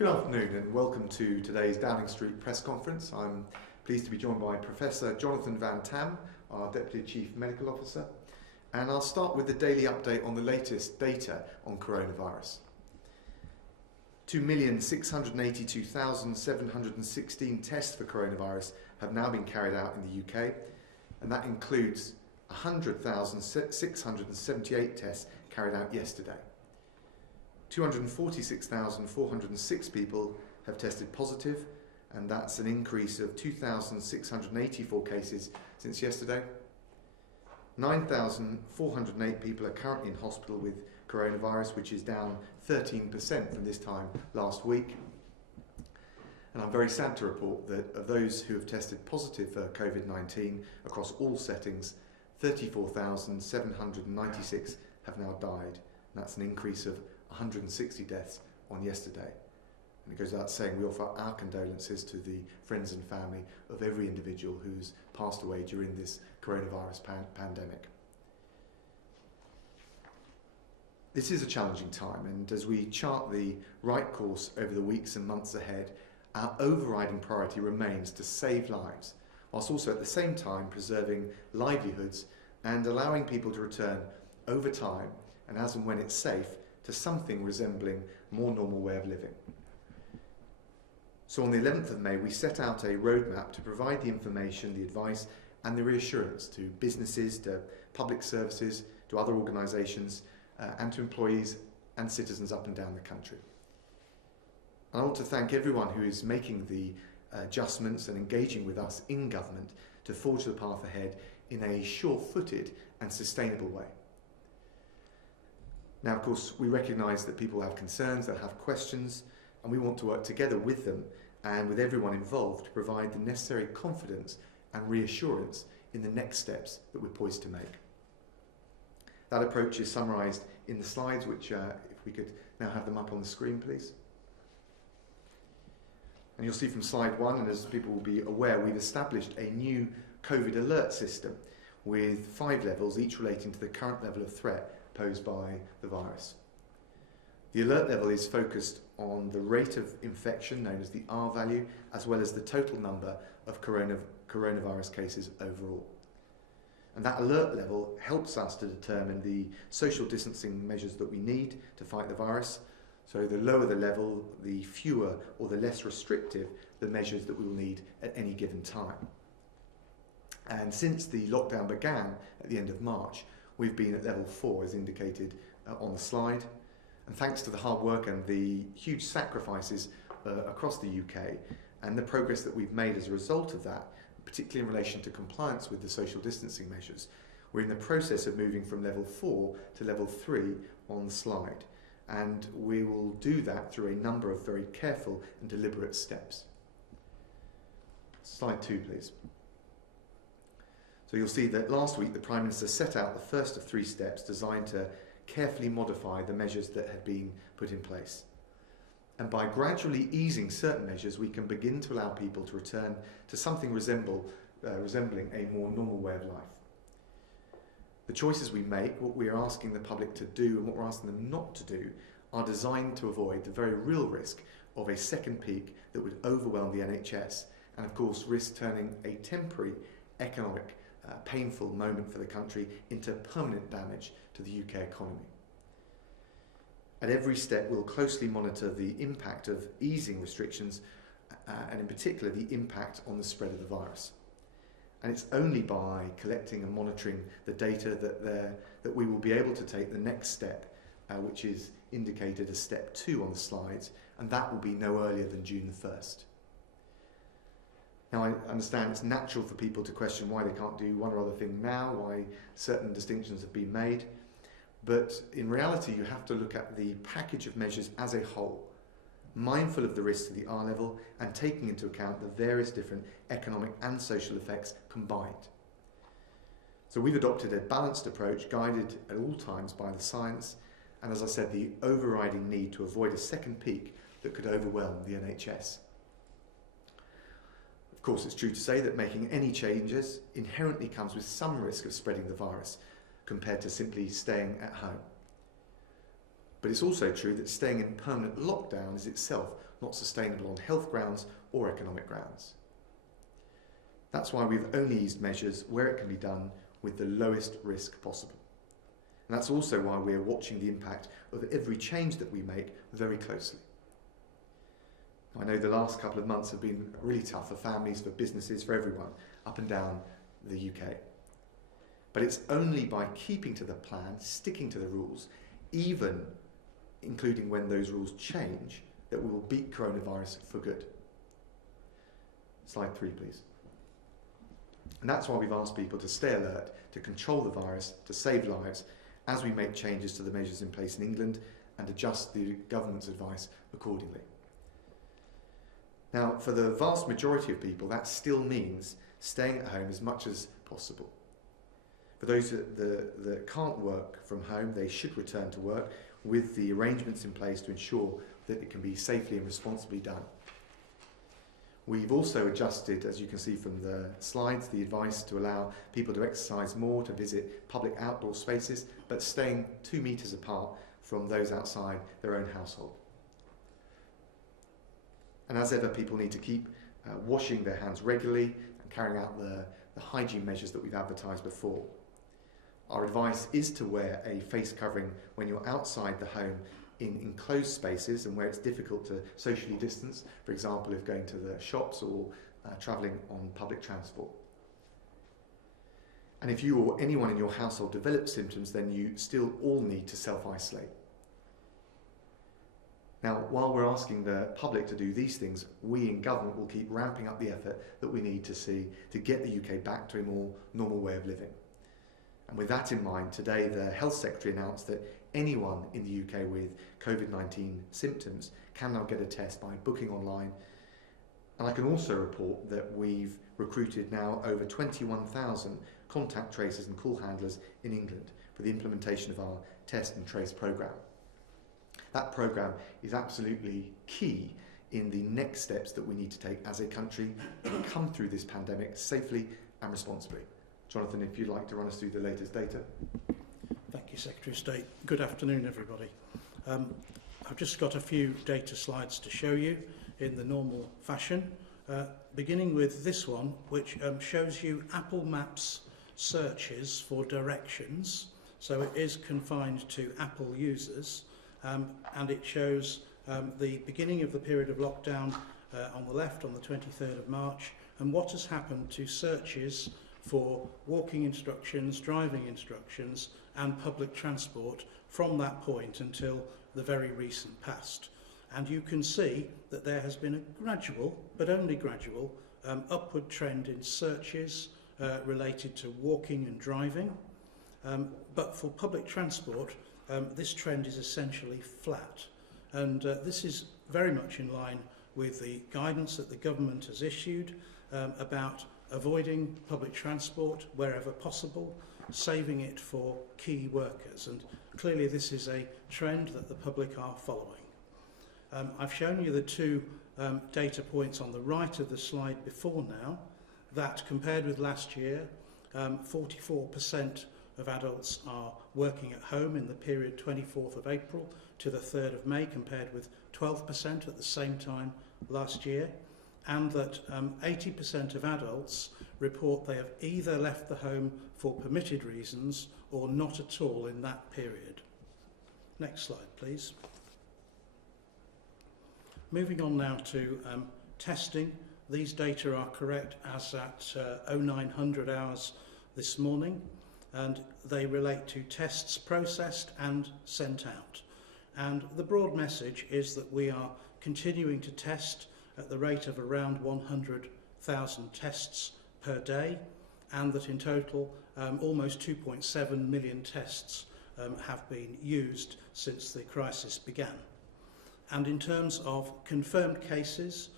Good afternoon and welcome to today's Downing Street press conference. I'm pleased to be joined by Professor Jonathan Van-Tam, our Deputy Chief Medical Officer, and I'll start with the daily update on the latest data on coronavirus. 2,682,716 tests for coronavirus have now been carried out in the UK, and that includes 100,678 tests carried out yesterday. 246,406 people have tested positive, and that's an increase of 2,684 cases since yesterday. 9,408 people are currently in hospital with coronavirus, which is down 13% from this time last week. And I'm very sad to report that of those who have tested positive for COVID-19 across all settings, 34,796 have now died. And that's an increase of 160 deaths on yesterday. And it goes without saying we offer our condolences to the friends and family of every individual who's passed away during this coronavirus pandemic. This is a challenging time, and as we chart the right course over the weeks and months ahead, our overriding priority remains to save lives, whilst also at the same time preserving livelihoods and allowing people to return over time and as and when it's safe to something resembling a more normal way of living. So on the 11th of May, we set out a roadmap to provide the information, the advice and the reassurance to businesses, to public services, to other organisations and to employees and citizens up and down the country. I want to thank everyone who is making the adjustments and engaging with us in government to forge the path ahead in a sure-footed and sustainable way. Now, of course, we recognise that people have concerns, that have questions, and we want to work together with them and with everyone involved to provide the necessary confidence and reassurance in the next steps that we're poised to make. That approach is summarised in the slides, which, if we could now have them up on the screen, please. And you'll see from slide 1, and as people will be aware, we've established a new COVID alert system with 5 levels, each relating to the current level of threat posed by the virus. The alert level is focused on the rate of infection, known as the R value, as well as the total number of coronavirus cases overall. And that alert level helps us to determine the social distancing measures that we need to fight the virus. So the lower the level, the fewer or the less restrictive the measures that we will need at any given time. And since the lockdown began at the end of March, we've been at level 4, as indicated on the slide. And thanks to the hard work and the huge sacrifices across the UK and the progress that we've made as a result of that, particularly in relation to compliance with the social distancing measures, we're in the process of moving from level 4 to level 3 on the slide. And we will do that through a number of very careful and deliberate steps. Slide 2, please. So you'll see that last week the Prime Minister set out the first of 3 steps designed to carefully modify the measures that had been put in place. And by gradually easing certain measures, we can begin to allow people to return to something resembling a more normal way of life. The choices we make, what we are asking the public to do and what we're asking them not to do, are designed to avoid the very real risk of a second peak that would overwhelm the NHS and of course risk turning a temporary economic painful moment for the country into permanent damage to the UK economy. At every step, we'll closely monitor the impact of easing restrictions and in particular the impact on the spread of the virus. And it's only by collecting and monitoring the data that we will be able to take the next step, which is indicated as step 2 on the slides, and that will be no earlier than June the 1st. Now, I understand it's natural for people to question why they can't do one or other thing now, why certain distinctions have been made. But in reality, you have to look at the package of measures as a whole, mindful of the risks to the R level and taking into account the various different economic and social effects combined. So we've adopted a balanced approach guided at all times by the science and, as I said, the overriding need to avoid a second peak that could overwhelm the NHS. Of course, it's true to say that making any changes inherently comes with some risk of spreading the virus compared to simply staying at home. But it's also true that staying in permanent lockdown is itself not sustainable on health grounds or economic grounds. That's why we've only eased measures where it can be done with the lowest risk possible. And that's also why we're watching the impact of every change that we make very closely. I know the last couple of months have been really tough for families, for businesses, for everyone up and down the UK. But it's only by keeping to the plan, sticking to the rules, even including when those rules change, that we will beat coronavirus for good. Slide 3, please. And that's why we've asked people to stay alert, to control the virus, to save lives, as we make changes to the measures in place in England and adjust the government's advice accordingly. Now, for the vast majority of people, that still means staying at home as much as possible. For those that can't work from home, they should return to work with the arrangements in place to ensure that it can be safely and responsibly done. We've also adjusted, as you can see from the slides, the advice to allow people to exercise more, to visit public outdoor spaces, but staying 2 metres apart from those outside their own household. And as ever, people need to keep washing their hands regularly and carrying out the hygiene measures that we've advertised before. Our advice is to wear a face covering when you're outside the home in enclosed spaces and where it's difficult to socially distance, for example, if going to the shops or travelling on public transport. And if you or anyone in your household develops symptoms, then you still all need to self-isolate. Now, while we're asking the public to do these things, we in government will keep ramping up the effort that we need to see to get the UK back to a more normal way of living. And with that in mind, today the Health Secretary announced that anyone in the UK with COVID-19 symptoms can now get a test by booking online. And I can also report that we've recruited now over 21,000 contact tracers and call handlers in England for the implementation of our test and trace programme. That programme is absolutely key in the next steps that we need to take as a country to come through this pandemic safely and responsibly. Jonathan, if you'd like to run us through the latest data. Thank you, Secretary of State. Good afternoon, everybody. I've just got a few data slides to show you in the normal fashion, beginning with this one, which shows you Apple Maps searches for directions. So it is confined to Apple users, and it shows the beginning of the period of lockdown on the left on the 23rd of March, and what has happened to searches for walking instructions, driving instructions and public transport from that point until the very recent past. And you can see that there has been a gradual, but only gradual, upward trend in searches related to walking and driving. But for public transport, this trend is essentially flat. And this is very much in line with the guidance that the government has issued about avoiding public transport wherever possible, saving it for key workers. And clearly this is a trend that the public are following. I've shown you the two data points on the right of the slide before now, that compared with last year, 44% of adults are working at home in the period 24th of April to the 3rd of May, compared with 12% at the same time last year, and that 80% of adults report they have either left the home for permitted reasons or not at all in that period. Next slide, please. Moving on now to testing. These data are correct as at 0900 hours this morning, and they relate to tests processed and sent out. And the broad message is that we are continuing to test at the rate of around 100,000 tests per day, and that in total almost 2.7 million tests have been used since the crisis began. And in terms of confirmed cases,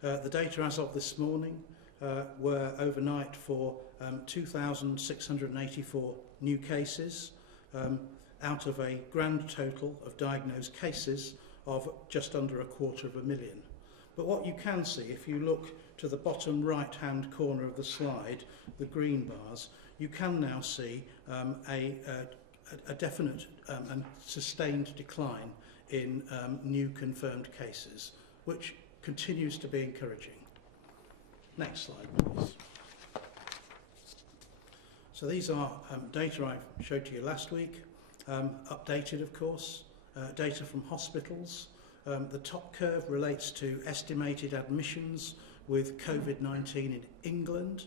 the data as of this morning were overnight for 2,684 new cases, out of a grand total of diagnosed cases of just under 250,000. But what you can see, if you look to the bottom right-hand corner of the slide, the green bars, you can now see a a definite and sustained decline in new confirmed cases, which continues to be encouraging. Next slide, please. So these are data I showed to you last week, updated of course, data from hospitals. The top curve relates to estimated admissions with COVID-19 in England.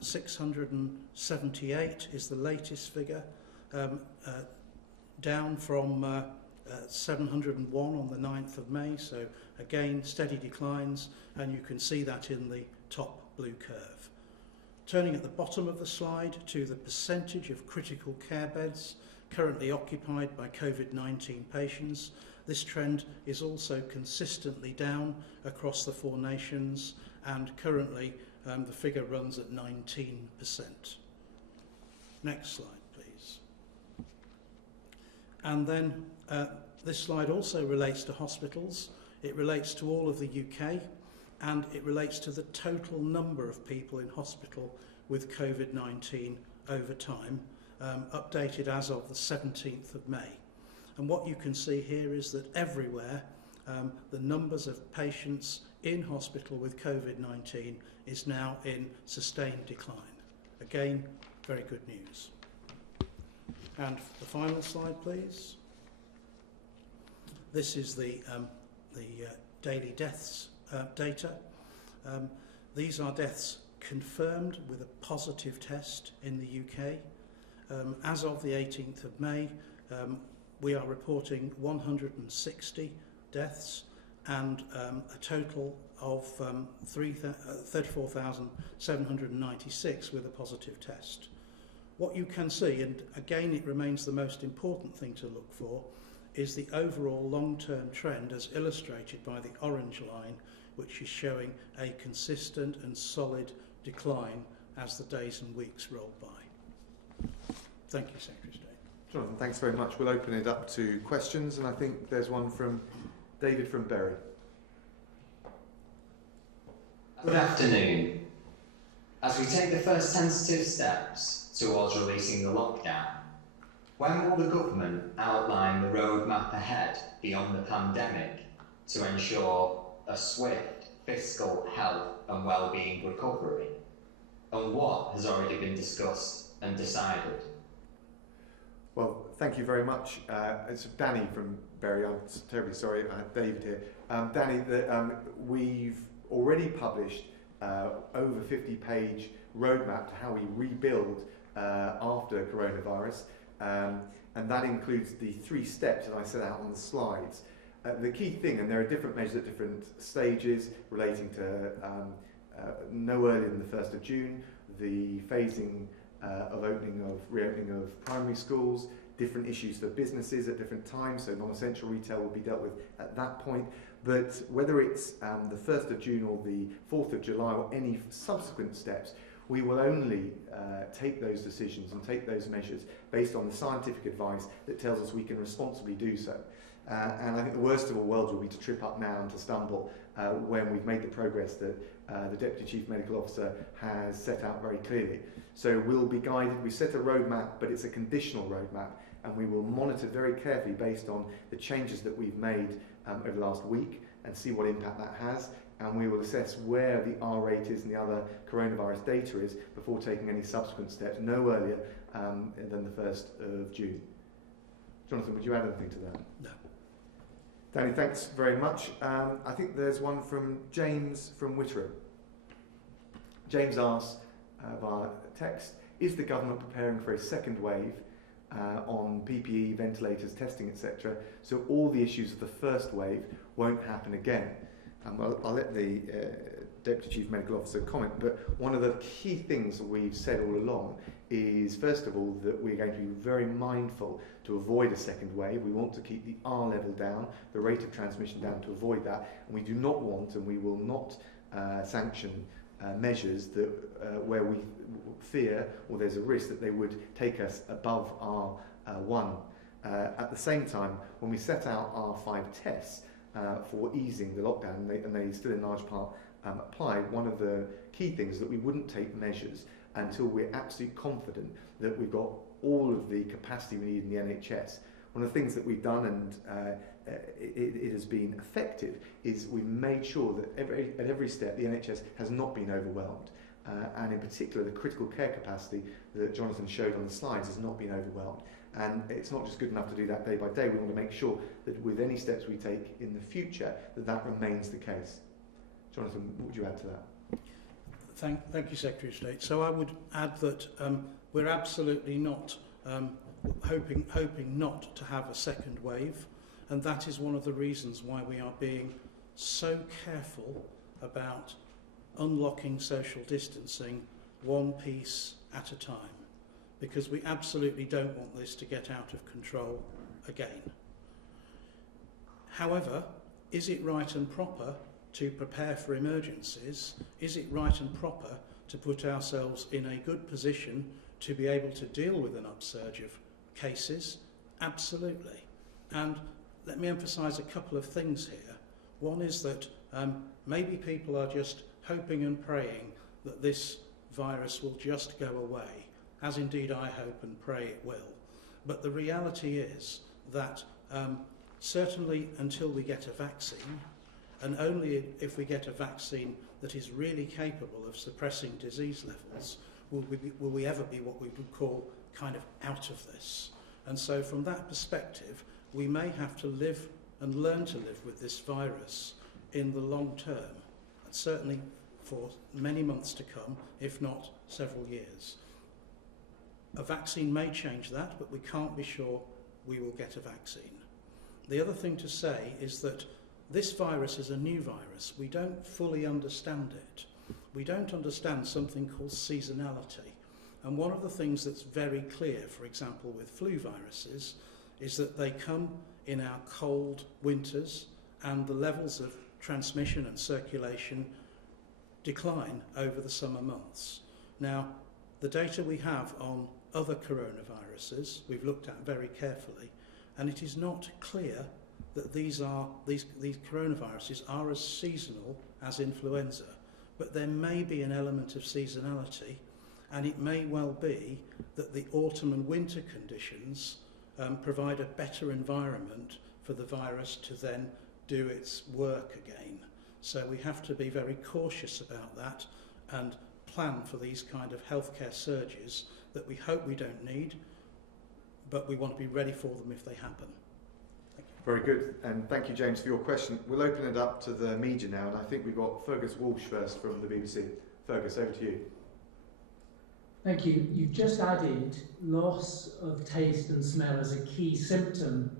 678 is the latest figure, down from 701 on the 9th of May, so again steady declines, and you can see that in the top blue curve. Turning at the bottom of the slide to the percentage of critical care beds currently occupied by COVID-19 patients, this trend is also consistently down across the 4 nations, and currently the figure runs at 19%. Next slide, please. And then this slide also relates to hospitals. It relates to all of the UK, and it relates to the total number of people in hospital with COVID-19 over time, updated as of the 17th of May. And what you can see here is that everywhere the numbers of patients in hospital with COVID-19 is now in sustained decline. Again, very good news. And the final slide, please. This is the daily deaths data. These are deaths confirmed with a positive test in the UK. As of the 18th of May, we are reporting 160 deaths and a total of 34,796 with a positive test. What you can see, and again it remains the most important thing to look for, is the overall long-term trend as illustrated by the orange line, which is showing a consistent and solid decline as the days and weeks roll by. Thank you, Secretary of State. Jonathan, thanks very much. We'll open it up to questions, and I think there's one from David from Bury. Good afternoon. As we take the first tentative steps towards releasing the lockdown, when will the government outline the roadmap ahead beyond the pandemic to ensure a swift fiscal, health and well-being recovery? And what has already been discussed and decided? Well, thank you very much. It's Danny from Bury. I'm terribly sorry, I have David here. Danny, we've already published over 50-page roadmap to how we rebuild after coronavirus, and that includes the 3 steps that I set out on the slides. The key thing, and there are different measures at different stages relating to no earlier than the 1st of June, the phasing of reopening of primary schools, different issues for businesses at different times, so non-essential retail will be dealt with at that point. But whether it's the 1st of June or the 4th of July or any subsequent steps, we will only take those decisions and take those measures based on the scientific advice that tells us we can responsibly do so. And I think the worst of all worlds will be to trip up now and to stumble when we've made the progress that the Deputy Chief Medical Officer has set out very clearly. So we'll be guided. We set a roadmap, but it's a conditional roadmap, and we will monitor very carefully based on the changes that we've made over the last week and see what impact that has. And we will assess where the R rate is and the other coronavirus data is before taking any subsequent steps, no earlier than the 1st of June. Jonathan, would you add anything to that? No. Danny, thanks very much. I think there's one from James from Wittering. James asks via text, is the government preparing for a second wave on PPE, ventilators, testing, etc., so all the issues of the first wave won't happen again? Well, I'll let the Deputy Chief Medical Officer comment, but one of the key things that we've said all along is, first of all, that we're going to be very mindful to avoid a second wave. We want to keep the R level down, the rate of transmission down, to avoid that, and we do not want, and we will not sanction measures that where we fear or there's a risk that they would take us above R1. At the same time, when we set out R5 tests for easing the lockdown, and they still in large part apply, one of the key things is that we wouldn't take measures until we're absolutely confident that we've got all of the capacity we need in the NHS. One of the things that we've done, and it has been effective, is we've made sure that at every step the NHS has not been overwhelmed. And in particular, the critical care capacity that Jonathan showed on the slides has not been overwhelmed. And it's not just good enough to do that day by day. We want to make sure that with any steps we take in the future, that remains the case. Jonathan, what would you add to that? Thank you, Secretary of State. So I would add that we're absolutely not hoping not to have a second wave, and that is one of the reasons why we are being so careful about unlocking social distancing one piece at a time, because we absolutely don't want this to get out of control again. However, is it right and proper to prepare for emergencies? Is it right and proper to put ourselves in a good position to be able to deal with an upsurge of cases? Absolutely. And let me emphasise a couple of things here. One is that maybe people are just hoping and praying that this virus will just go away, as indeed I hope and pray it will. But the reality is that certainly until we get a vaccine, and only if we get a vaccine that is really capable of suppressing disease levels, will we ever be what we would call kind of out of this. And so from that perspective, we may have to live and learn to live with this virus in the long term, and certainly for many months to come, if not several years. A vaccine may change that, but we can't be sure we will get a vaccine. The other thing to say is that this virus is a new virus. We don't fully understand it. We don't understand something called seasonality. And one of the things that's very clear, for example, with flu viruses, is that they come in our cold winters, and the levels of transmission and circulation decline over the summer months. Now, the data we have on other coronaviruses, we've looked at very carefully, and it is not clear that these coronaviruses are as seasonal as influenza, but there may be an element of seasonality, and it may well be that the autumn and winter conditions provide a better environment for the virus to then do its work again. So we have to be very cautious about that and plan for these kind of healthcare surges that we hope we don't need, but we want to be ready for them if they happen. Very good, and thank you, James, for your question. We'll open it up to the media now, and I think we've got Fergus Walsh first from the BBC. Fergus, over to you. Thank you. You've just added loss of taste and smell as a key symptom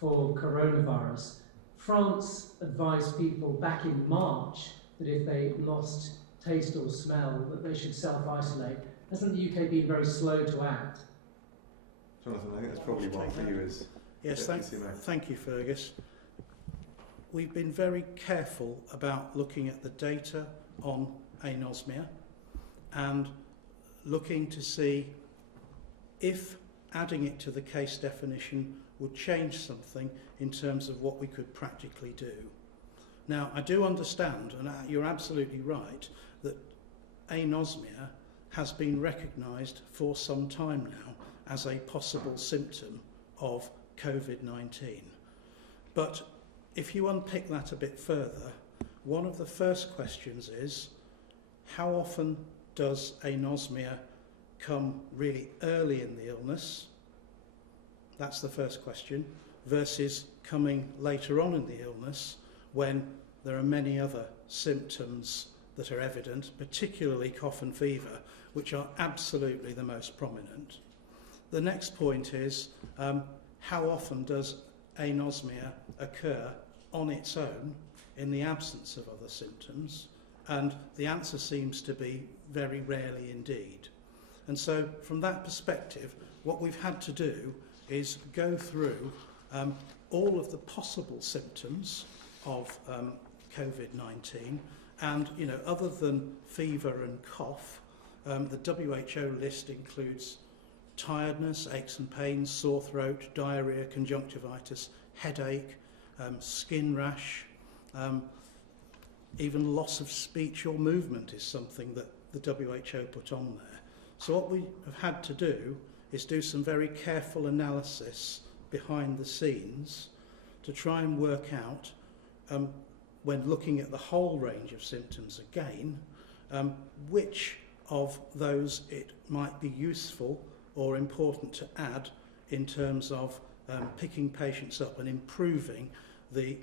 for coronavirus. France advised people back in March that if they lost taste or smell, that they should self-isolate. Hasn't the UK been very slow to act? Jonathan, I think that's probably one for you as... Yes, thank you, Fergus. We've been very careful about looking at the data on anosmia and looking to see if adding it to the case definition would change something in terms of what we could practically do. Now, I do understand, and you're absolutely right, that anosmia has been recognised for some time now as a possible symptom of COVID-19. But if you unpick that a bit further, one of the first questions is, how often does anosmia come really early in the illness? That's the first question, versus coming later on in the illness when there are many other symptoms that are evident, particularly cough and fever, which are absolutely the most prominent. The next point is, how often does anosmia occur on its own in the absence of other symptoms? And the answer seems to be very rarely indeed. And so from that perspective, what we've had to do is go through all of the possible symptoms of COVID-19, and other than fever and cough, the WHO list includes tiredness, aches and pains, sore throat, diarrhea, conjunctivitis, headache, skin rash, even loss of speech or movement is something that the WHO put on there. So what we have had to do is do some very careful analysis behind the scenes to try and work out, when looking at the whole range of symptoms again, which of those it might be useful or important to add in terms of picking patients up and improving the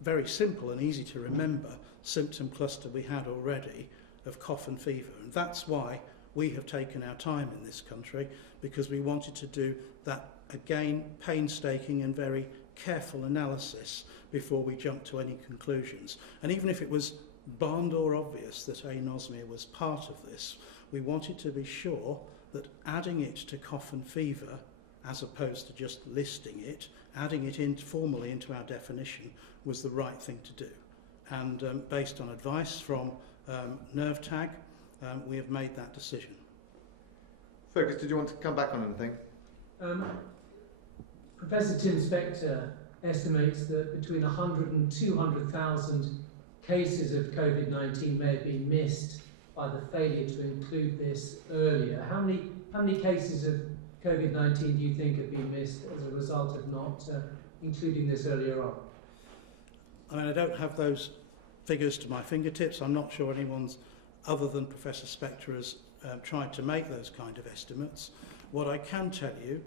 very simple and easy to remember symptom cluster we had already of cough and fever. And that's why we have taken our time in this country, because we wanted to do that, again, painstaking and very careful analysis before we jump to any conclusions. And even if it was barn door obvious that anosmia was part of this, we wanted to be sure that adding it to cough and fever, as opposed to just listing it, adding it in formally into our definition, was the right thing to do. And based on advice from Nerve Tag, we have made that decision. Fergus, did you want to come back on anything? Professor Tim Spector estimates that between 100 and 200,000 cases of COVID-19 may have been missed by the failure to include this earlier. How many cases of COVID-19 do you think have been missed as a result of not including this earlier on? I mean, I don't have those figures to my fingertips. I'm not sure anyone's, other than Professor Spector, has tried to make those kind of estimates. What I can tell you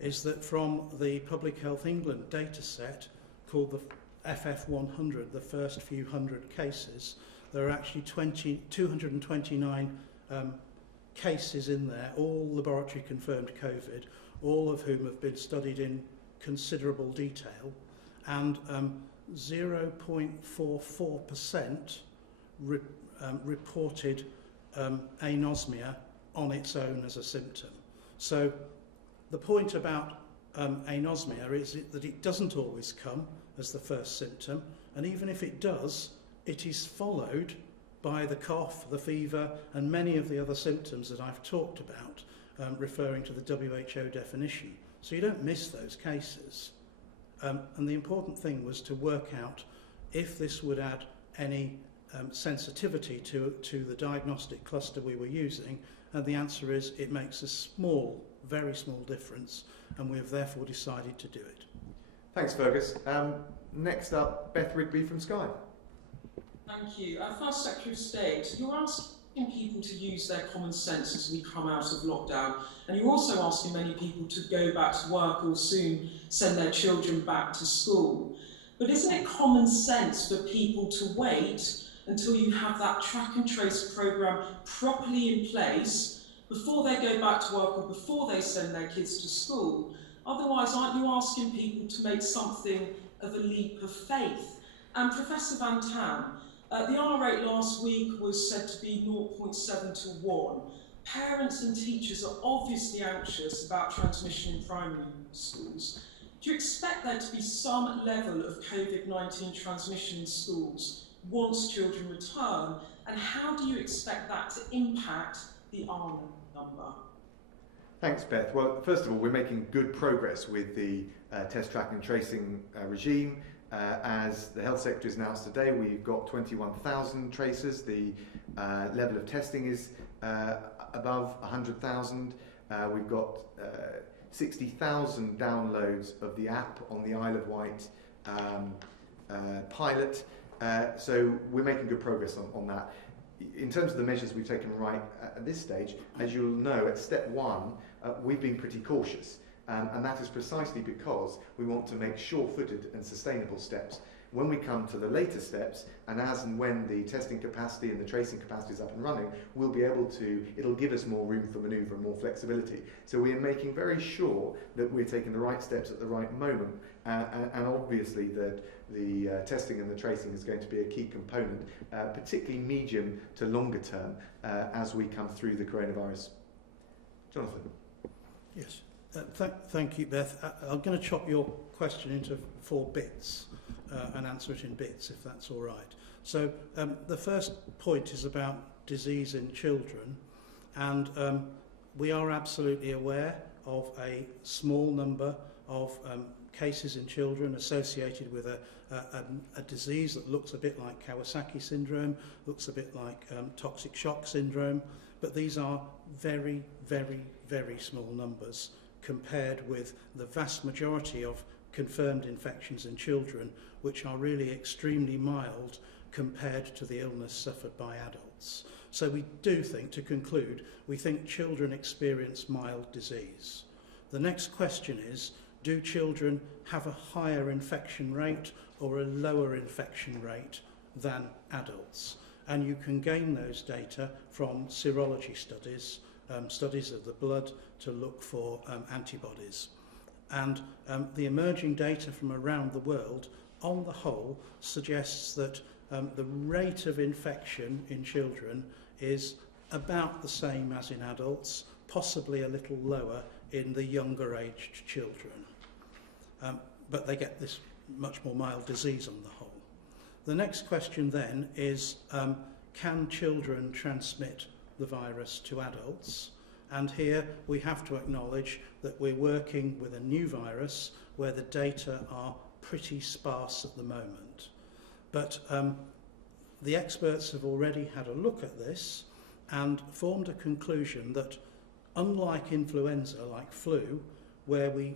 is that from the Public Health England data set called the FF100, the first few hundred cases, there are actually 229 cases in there, all laboratory confirmed COVID, all of whom have been studied in considerable detail, and 0.44% reported anosmia on its own as a symptom. So the point about anosmia is that it doesn't always come as the first symptom, and even if it does, it is followed by the cough, the fever, and many of the other symptoms that I've talked about, referring to the WHO definition. So you don't miss those cases. And the important thing was to work out if this would add any sensitivity to the diagnostic cluster we were using, and the answer is it makes a small, very small difference, and we have therefore decided to do it. Thanks, Fergus. Next up, Beth Rigby from Sky. Thank you. First Secretary of State, you're asking people to use their common sense as we come out of lockdown, and you're also asking many people to go back to work or soon send their children back to school. But isn't it common sense for people to wait until you have that track and trace programme properly in place before they go back to work or before they send their kids to school? Otherwise, aren't you asking people to make something of a leap of faith? And Professor Van-Tam, the R rate last week was said to be 0.7 to 1. Parents and teachers are obviously anxious about transmission in primary schools. Do you expect there to be some level of COVID-19 transmission in schools once children return? And how do you expect that to impact the R number? Thanks, Beth. Well, first of all, we're making good progress with the test, track and tracing regime. As the Health Secretary has announced today, we've got 21,000 tracers. The level of testing is above 100,000. We've got 60,000 downloads of the app on the Isle of Wight pilot. So we're making good progress on that. In terms of the measures we've taken right at this stage, as you'll know, at step one, we've been pretty cautious. And that is precisely because we want to make sure-footed and sustainable steps. When we come to the later steps, and as and when the testing capacity and the tracing capacity is up and running, we'll be able to, it'll give us more room for manoeuvre and more flexibility. So we are making very sure that we're taking the right steps at the right moment, and obviously that the testing and the tracing is going to be a key component, particularly medium to longer term, as we come through the coronavirus. Jonathan. Yes. Thank you, Beth. I'm going to chop your question into 4 bits and answer it in bits, if that's all right. So the first point is about disease in children, and we are absolutely aware of a small number of cases in children associated with a disease that looks a bit like Kawasaki syndrome, looks a bit like toxic shock syndrome, but these are very, very, very small numbers compared with the vast majority of confirmed infections in children, which are really extremely mild compared to the illness suffered by adults. So we do think, to conclude, we think children experience mild disease. The next question is, do children have a higher infection rate or a lower infection rate than adults? And you can gain those data from serology studies, studies of the blood to look for antibodies. And the emerging data from around the world, on the whole, suggests that the rate of infection in children is about the same as in adults, possibly a little lower in the younger aged children. But they get this much more mild disease on the whole. The next question then is, can children transmit the virus to adults? And here we have to acknowledge that we're working with a new virus where the data are pretty sparse at the moment. But the experts have already had a look at this and formed a conclusion that, unlike influenza, like flu, where we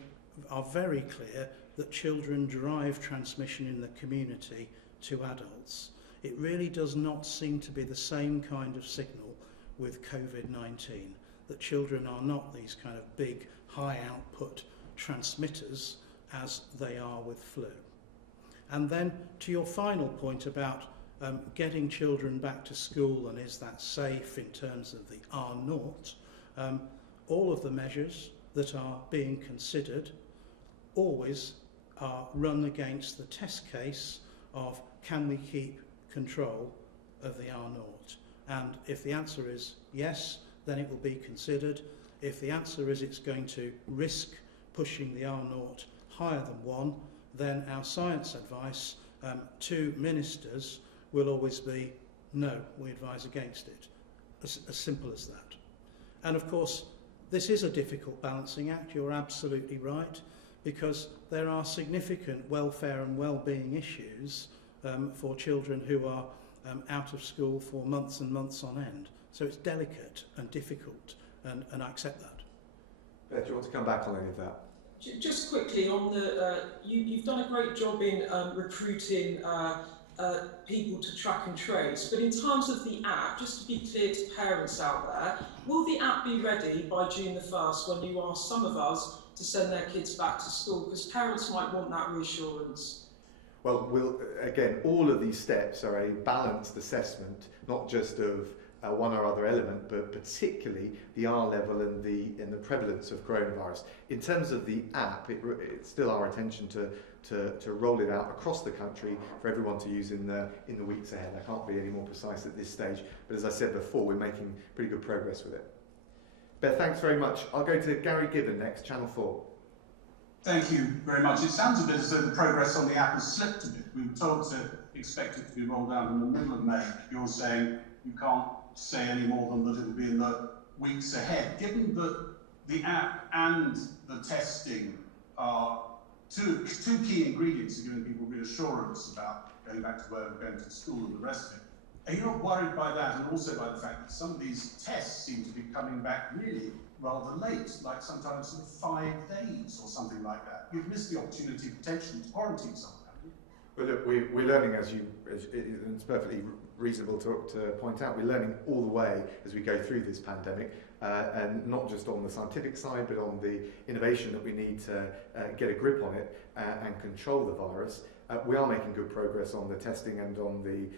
are very clear that children drive transmission in the community to adults, it really does not seem to be the same kind of signal with COVID-19, that children are not these kind of big, high output transmitters as they are with flu. And then to your final point about getting children back to school and is that safe in terms of the R0, all of the measures that are being considered always are run against the test case of, can we keep control of the R0? And if the answer is yes, then it will be considered. If the answer is it's going to risk pushing the R0 higher than 1, then our science advice to ministers will always be, no, we advise against it. As simple as that. And of course, this is a difficult balancing act, you're absolutely right, because there are significant welfare and well-being issues for children who are out of school for months and months on end. So it's delicate and difficult, and I accept that. Beth, do you want to come back on any of that? Just quickly, on the you've done a great job in recruiting people to track and trace, but in terms of the app, just to be clear to parents out there, will the app be ready by June the 1st when you ask some of us to send their kids back to school? Because parents might want that reassurance. Well, again, all of these steps are a balanced assessment, not just of one or other element, but particularly the R level and the prevalence of coronavirus. In terms of the app, it's still our intention to roll it out across the country for everyone to use in the weeks ahead. I can't be any more precise at this stage, but as I said before, we're making pretty good progress with it. Beth, thanks very much. I'll go to Gary Gibbon next, Channel 4. Thank you very much. It sounds a bit as though the progress on the app has slipped a bit. We were told to expect it to be rolled out in the middle of May. You're saying you can't say any more than that it will be in the weeks ahead. Given that the app and the testing are two key ingredients to giving people reassurance about going back to work, going to school and the rest of it, are you not worried by that, and also by the fact that some of these tests seem to be coming back really rather late, like sometimes sort of 5 days or something like that? You've missed the opportunity potentially to quarantine someone, haven't you? Well, look, we're learning, as it's perfectly reasonable to point out, we're learning all the way as we go through this pandemic, and not just on the scientific side, but on the innovation that we need to get a grip on it and control the virus. We are making good progress on the testing and on the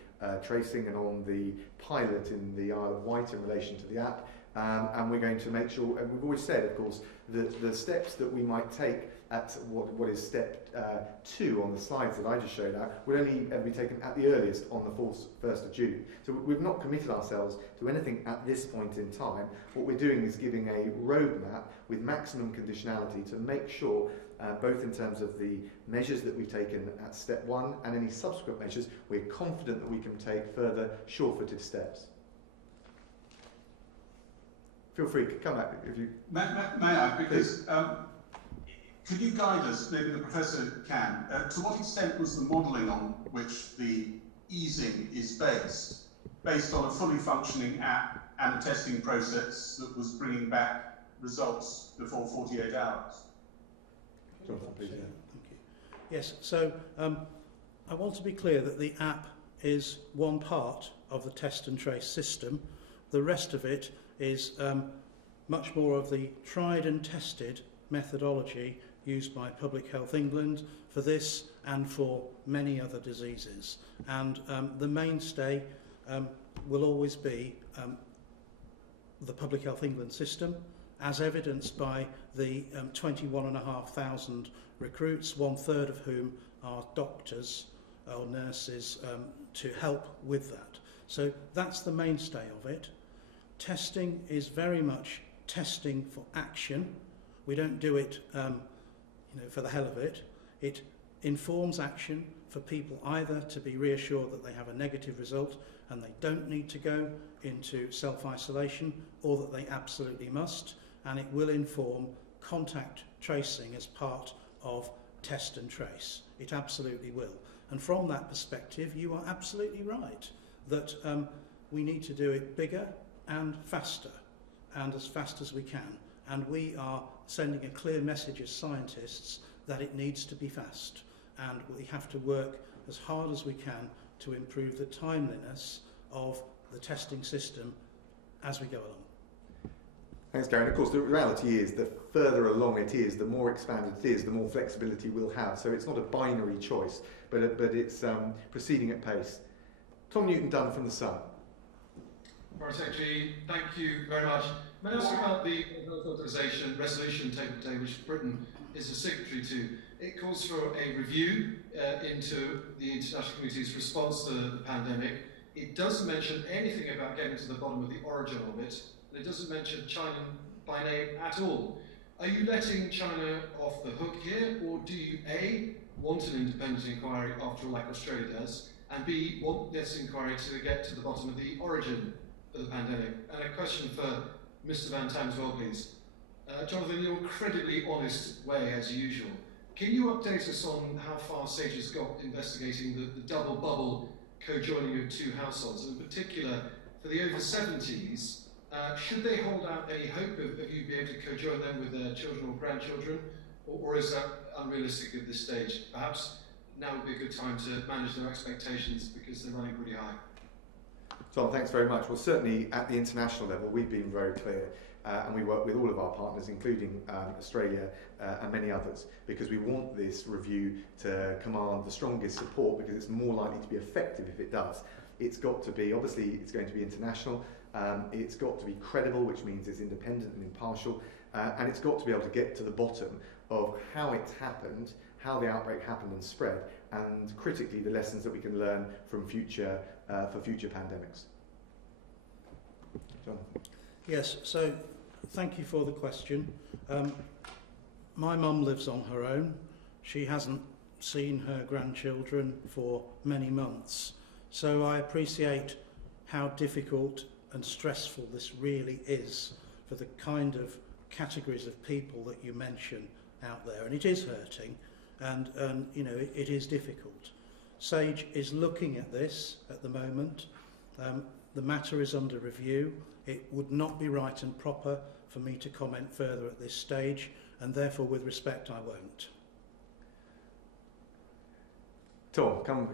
tracing and on the pilot in the Isle of Wight in relation to the app. And we're going to make sure, and we've always said, of course, that the steps that we might take at what is step 2 on the slides that I just showed out would only ever be taken at the earliest on the 1st of June. So we've not committed ourselves to anything at this point in time. What we're doing is giving a roadmap with maximum conditionality to make sure, both in terms of the measures that we've taken at step 1 and any subsequent measures, we're confident that we can take further sure-footed steps. Feel free to come back if you... May I? Because could you guide us, maybe the Professor can, to what extent was the modelling on which the easing is based on a fully functioning app and a testing process that was bringing back results before 48 hours. Jonathan, please. Thank you. Yes, so I want to be clear that the app is one part of the test and trace system. The rest of it is much more of the tried and tested methodology used by Public Health England for this and for many other diseases. And the mainstay will always be the Public Health England system, as evidenced by the 21,500 recruits, 1/3 of whom are doctors or nurses to help with that. So that's the mainstay of it. Testing is very much testing for action. We don't do it for the hell of it. It informs action for people either to be reassured that they have a negative result and they don't need to go into self-isolation, or that they absolutely must, and it will inform contact tracing as part of test and trace. It absolutely will. And from that perspective, you are absolutely right that we need to do it bigger and faster, and as fast as we can. And we are sending a clear message as scientists that it needs to be fast, and we have to work as hard as we can to improve the timeliness of the testing system as we go along. Thanks, Gary. And of course, the reality is the further along it is, the more expanded it is, the more flexibility we'll have. So it's not a binary choice, but it's proceeding at pace. Tom Newton-Dunn from The Sun. Foreign Secretary, thank you very much. May I ask about the Health Authorisation resolution tabled today, which Britain is a signatory to? It calls for a review into the international community's response to the pandemic. It doesn't mention anything about getting to the bottom of the origin of it. And it doesn't mention China by name at all. Are you letting China off the hook here, or do you A, want an independent inquiry after all like Australia does, and B, want this inquiry to get to the bottom of the origin of the pandemic? And a question for Mr. Van-Tam as well, please. Jonathan, in your incredibly honest way, as usual, can you update us on how far SAGE has got investigating the double bubble co-joining of two households, and in particular for the over 70s? Should they hold out any hope of you being able to co-join them with their children or grandchildren, or is that unrealistic at this stage? Perhaps now would be a good time to manage their expectations because they're running pretty high. Tom, thanks very much. Well, certainly at the international level, we've been very clear, and we work with all of our partners, including Australia and many others, because we want this review to command the strongest support, because it's more likely to be effective if it does. It's got to be, obviously, it's going to be international. It's got to be credible, which means it's independent and impartial, and it's got to be able to get to the bottom of how it's happened, how the outbreak happened and spread, and critically the lessons that we can learn from future pandemics. John. Yes, so thank you for the question. My mum lives on her own. She hasn't seen her grandchildren for many months, so I appreciate how difficult and stressful this really is for the kind of categories of people that you mention out there, and it is hurting, and it is difficult. SAGE is looking at this at the moment. The matter is under review. It would not be right and proper for me to comment further at this stage, and therefore, with respect, I won't. Tom, do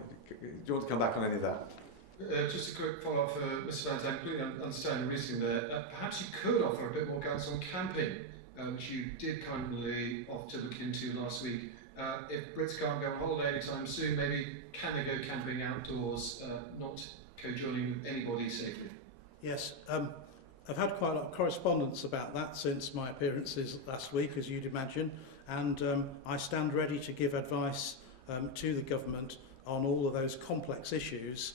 you want to come back on any of that? Just a quick follow-up for Mr. Van-Tam. Completely understand the reasoning there. Perhaps you could offer a bit more guidance on camping, which you did kindly offer to look into last week. If Brits can't go on holiday anytime soon, maybe can they go camping outdoors, not co-joining with anybody safely? Yes, I've had quite a lot of correspondence about that since my appearances last week, as you'd imagine, and I stand ready to give advice to the government on all of those complex issues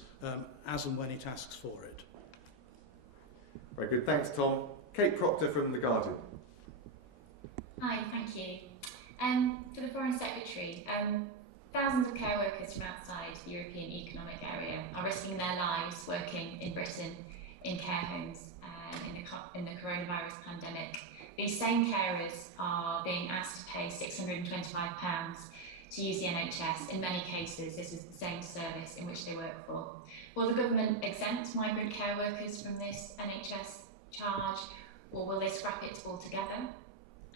as and when it asks for it. Very good, thanks Tom. Kate Proctor from The Guardian. Hi, thank you. For the Foreign Secretary, thousands of care workers from outside the European Economic Area are risking their lives working in Britain in care homes in the coronavirus pandemic. These same carers are being asked to pay £625 to use the NHS. In many cases, this is the same service in which they work for. Will the government exempt migrant care workers from this NHS charge, or will they scrap it altogether?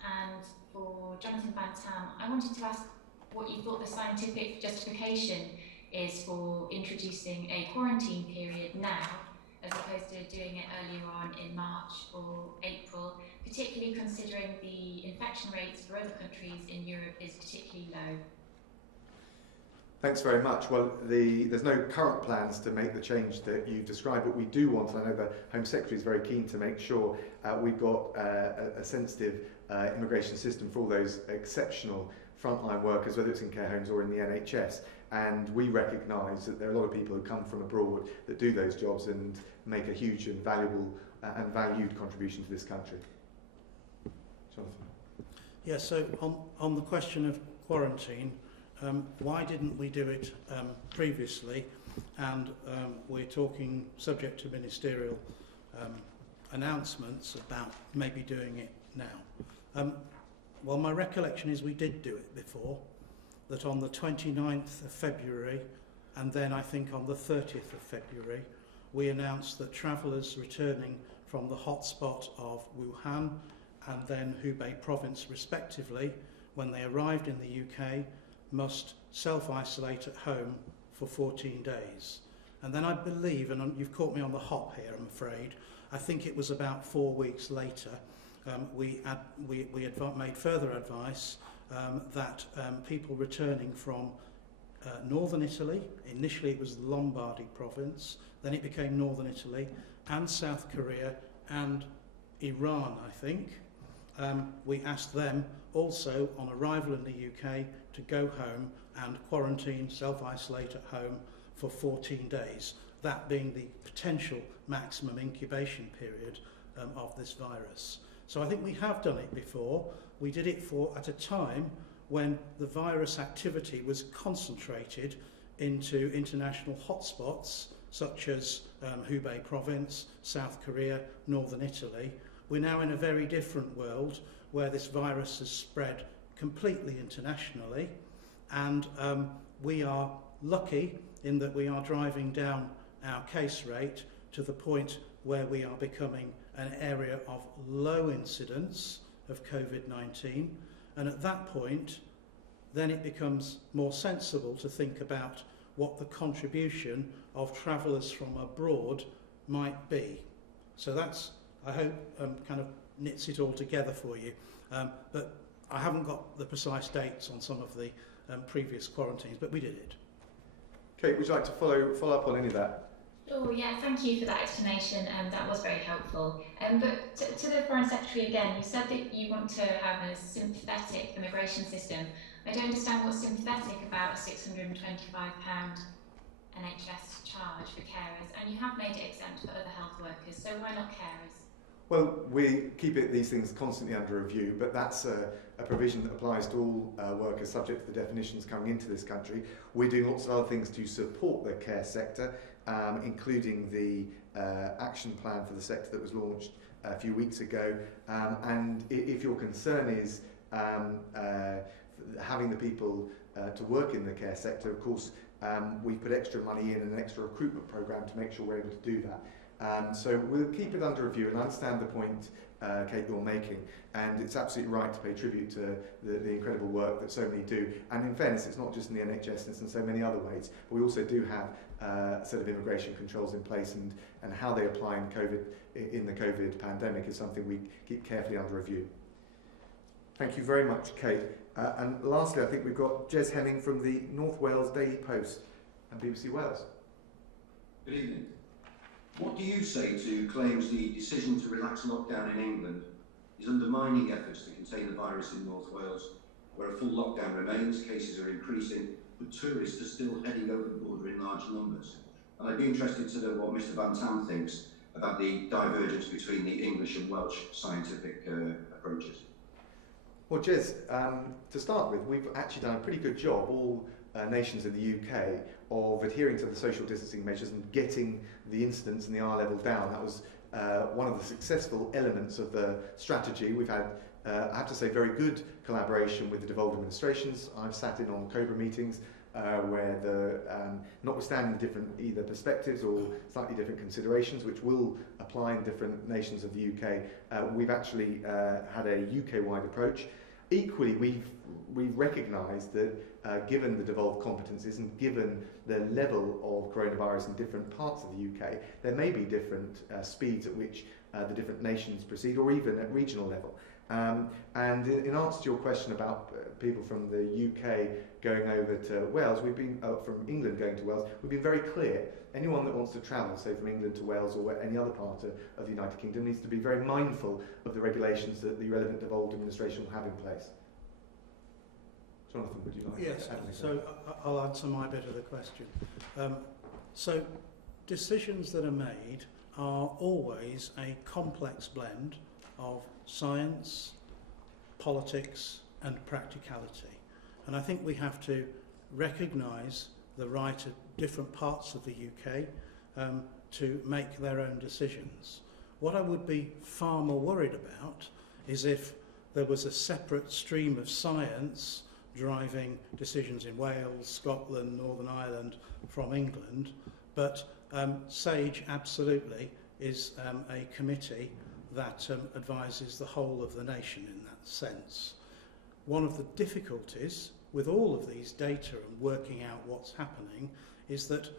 And for Jonathan Van-Tam, I wanted to ask what you thought the scientific justification is for introducing a quarantine period now, as opposed to doing it earlier on in March or April, particularly considering the infection rates for other countries in Europe is particularly low. Thanks very much. Well, there's no current plans to make the change that you've described, but we do want, and I know the Home Secretary is very keen to make sure we've got a sensitive immigration system for all those exceptional frontline workers, whether it's in care homes or in the NHS. And we recognise that there are a lot of people who come from abroad that do those jobs and make a huge and valuable and valued contribution to this country. Jonathan? Yeah, so on the question of quarantine, why didn't we do it previously? And we're talking subject to ministerial announcements about maybe doing it now. Well, my recollection is we did do it before, that on the 29th of February, and then I think on the 30th of February, we announced that travellers returning from the hotspot of Wuhan and then Hubei province respectively, when they arrived in the UK, must self-isolate at home for 14 days. And then I believe, and you've caught me on the hop here, I'm afraid, I think it was about 4 weeks later, we made further advice that people returning from northern Italy, initially it was the Lombardy province, then it became northern Italy, and South Korea and Iran, I think. We asked them also on arrival in the UK to go home and quarantine, self-isolate at home for 14 days, that being the potential maximum incubation period of this virus. So I think we have done it before. We did it at a time when the virus activity was concentrated into international hotspots such as Hubei province, South Korea, northern Italy. We're now in a very different world where this virus has spread completely internationally, and we are lucky in that we are driving down our case rate to the point where we are becoming an area of low incidence of COVID-19, and at that point then it becomes more sensible to think about what the contribution of travellers from abroad might be. So that's, I hope, kind of knits it all together for you. But I haven't got the precise dates on some of the previous quarantines, but we did it. Kate, would you like to follow up on any of that? Oh yeah, thank you for that explanation, that was very helpful. But to the Foreign Secretary again, you said that you want to have a sympathetic immigration system. I don't understand what's sympathetic about a £625 NHS charge for carers, and you have made it exempt for other health workers, so why not carers? Well, we keep these things constantly under review, but that's a provision that applies to all workers subject to the definitions coming into this country. We're doing lots of other things to support the care sector, including the action plan for the sector that was launched a few weeks ago. And if your concern is having the people to work in the care sector, of course, we've put extra money in and an extra recruitment programme to make sure we're able to do that. So we'll keep it under review, and I understand the point, Kate, you're making, and it's absolutely right to pay tribute to the incredible work that so many do. And in fairness, it's not just in the NHS, it's in so many other ways, but we also do have a set of immigration controls in place, and how they apply in the COVID pandemic is something we keep carefully under review. Thank you very much, Kate. And lastly, I think we've got Jez Hemming from the North Wales Daily Post and BBC Wales. Good evening. What do you say to claims the decision to relax lockdown in England is undermining efforts to contain the virus in North Wales, where a full lockdown remains, cases are increasing, but tourists are still heading over the border in large numbers? And I'd be interested to know what Mr. Van-Tam thinks about the divergence between the English and Welsh scientific approaches. Well, Jez, to start with, we've actually done a pretty good job, all nations in the UK, of adhering to the social distancing measures and getting the incidence and the R level down. That was one of the successful elements of the strategy. We've had, I have to say, very good collaboration with the devolved administrations. I've sat in on COBRA meetings where notwithstanding different either perspectives or slightly different considerations, which will apply in different nations of the UK, we've actually had a UK-wide approach. Equally, we've recognised that given the devolved competencies and given the level of coronavirus in different parts of the UK, there may be different speeds at which the different nations proceed, or even at regional level. And in answer to your question about people from the UK going over to Wales, we've been from England going to Wales, we've been very clear. Anyone that wants to travel, say from England to Wales or any other part of the United Kingdom, needs to be very mindful of the regulations that the relevant devolved administration will have in place. Jonathan, would you like yes, to add anything? so I'll answer my bit of the question. So decisions that are made are always a complex blend of science, politics and practicality. And I think we have to recognise the right of different parts of the UK to make their own decisions. What I would be far more worried about is if there was a separate stream of science driving decisions in Wales, Scotland, Northern Ireland from England, but SAGE absolutely is a committee that advises the whole of the nation in that sense. One of the difficulties with all of these data and working out what's happening is that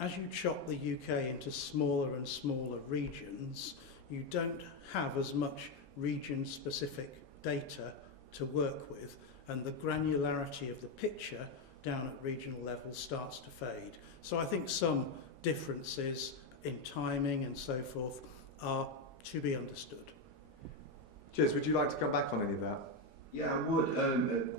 as you chop the UK into smaller and smaller regions, you don't have as much region-specific data to work with, and the granularity of the picture down at regional level starts to fade. So I think some differences in timing and so forth are to be understood. Jez, would you like to come back on any of that? Yeah, I would.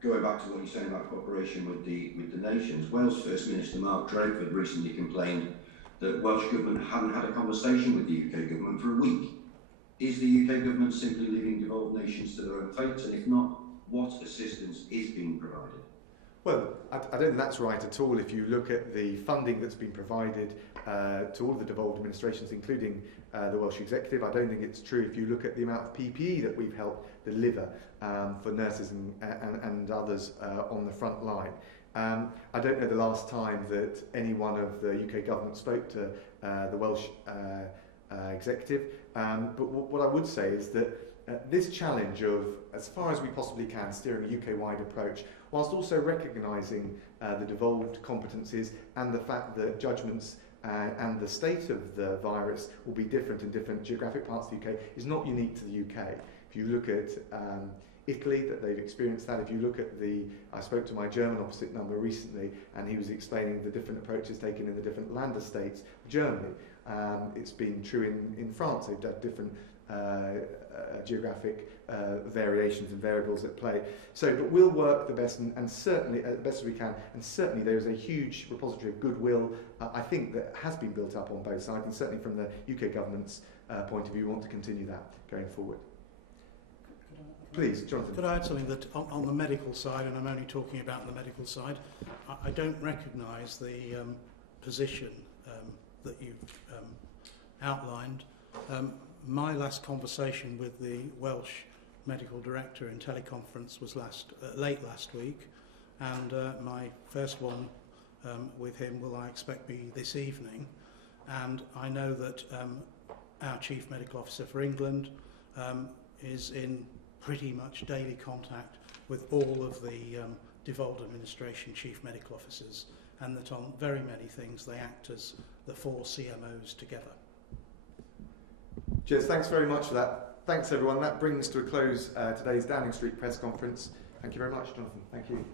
Going back to what you're saying about cooperation with the nations, Wales First Minister Mark Drakeford recently complained that Welsh Government hadn't had a conversation with the UK Government for a week. Is the UK Government simply leaving devolved nations to their own fates? And if not, what assistance is being provided? Well, I don't think that's right at all. If you look at the funding that's been provided to all of the devolved administrations, including the Welsh Executive, I don't think it's true if you look at the amount of PPE that we've helped deliver for nurses and others on the front line. I don't know the last time that any one of the UK government spoke to the Welsh Executive, but what I would say is that this challenge of, as far as we possibly can, steering a UK-wide approach, whilst also recognising the devolved competencies and the fact that judgments and the state of the virus will be different in different geographic parts of the UK, is not unique to the UK. If you look at Italy, that they've experienced that. If you look at I spoke to my German opposite number recently, and he was explaining the different approaches taken in the different Länder states of Germany. It's been true in France. They've done different geographic variations and variables at play. So, but we'll work the best and certainly as best as we can. And certainly there is a huge repository of goodwill, I think, that has been built up on both sides, and certainly from the UK government's point of view, we want to continue that going forward. Please, Jonathan. Could I add something that on the medical side, and I'm only talking about the medical side, I don't recognise the position that you've outlined. My last conversation with the Welsh medical director in teleconference was late last week, and my first one with him will, I expect, be this evening. And I know that our Chief Medical Officer for England is in pretty much daily contact with all of the devolved administration Chief Medical Officers, and that on very many things they act as the 4 CMOs together. Jez, thanks very much for that. Thanks everyone. That brings to a close today's Downing Street press conference. Thank you very much, Jonathan. Thank you.